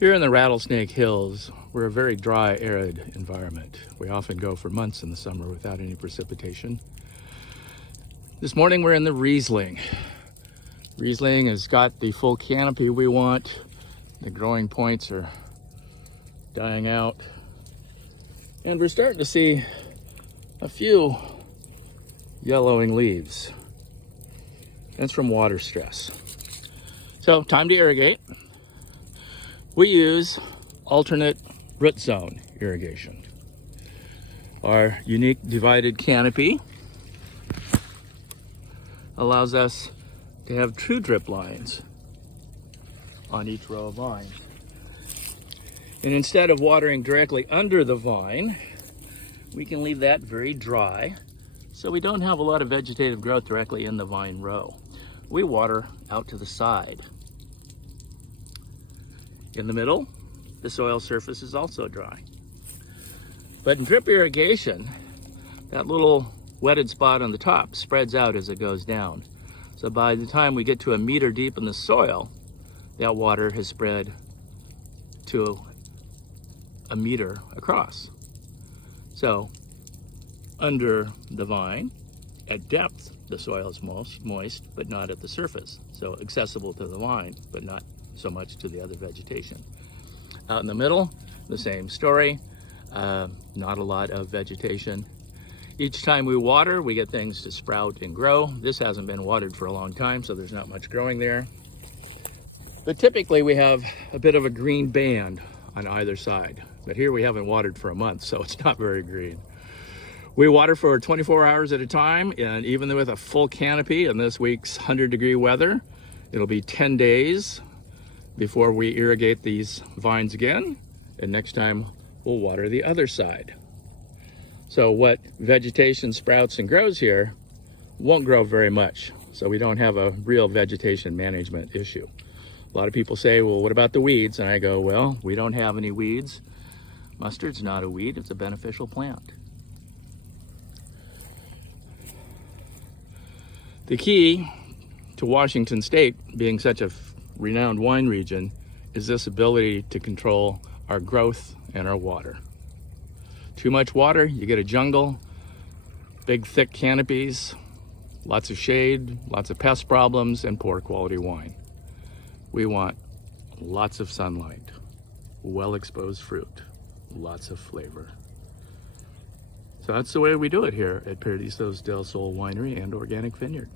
Here in the Rattlesnake Hills, we're a very dry, arid environment. We often go for months in the summer without any precipitation. This morning we're in the Riesling. Riesling has got the full canopy we want. The growing points are dying out. And we're starting to see a few yellowing leaves. That's from water stress. So, time to irrigate. We use alternate root zone irrigation. Our unique divided canopy allows us to have two drip lines on each row of vines. And instead of watering directly under the vine, we can leave that very dry so we don't have a lot of vegetative growth directly in the vine row. We water out to the side. In the middle, the soil surface is also dry. But in drip irrigation, that little wetted spot on the top spreads out as it goes down. So by the time we get to a meter deep in the soil, that water has spread to a meter across. So under the vine, at depth, the soil is most moist, but not at the surface. So accessible to the vine, but not so much to the other vegetation. Out in the middle, the same story. Not a lot of vegetation. Each time we water, we get things to sprout and grow. This hasn't been watered for a long time, so there's not much growing there. But typically we have a bit of a green band on either side. But here we haven't watered for a month, so it's not very green. We water for 24 hours at a time, and even with a full canopy in this week's 100-degree weather, it'll be 10 days before we irrigate these vines again, and next time we'll water the other side. So what vegetation sprouts and grows here won't grow very much, so we don't have a real vegetation management issue. A lot of people say, well, what about the weeds? And I go, well, we don't have any weeds. Mustard's not a weed, it's a beneficial plant. The key to Washington State being such a renowned wine region is this ability to control our growth and our water. Too much water, you get a jungle, big thick canopies, lots of shade, lots of pest problems, and poor quality wine. We want lots of sunlight, well-exposed fruit, lots of flavor. So that's the way we do it here at Paradisos del Sol Winery and Organic Vineyard.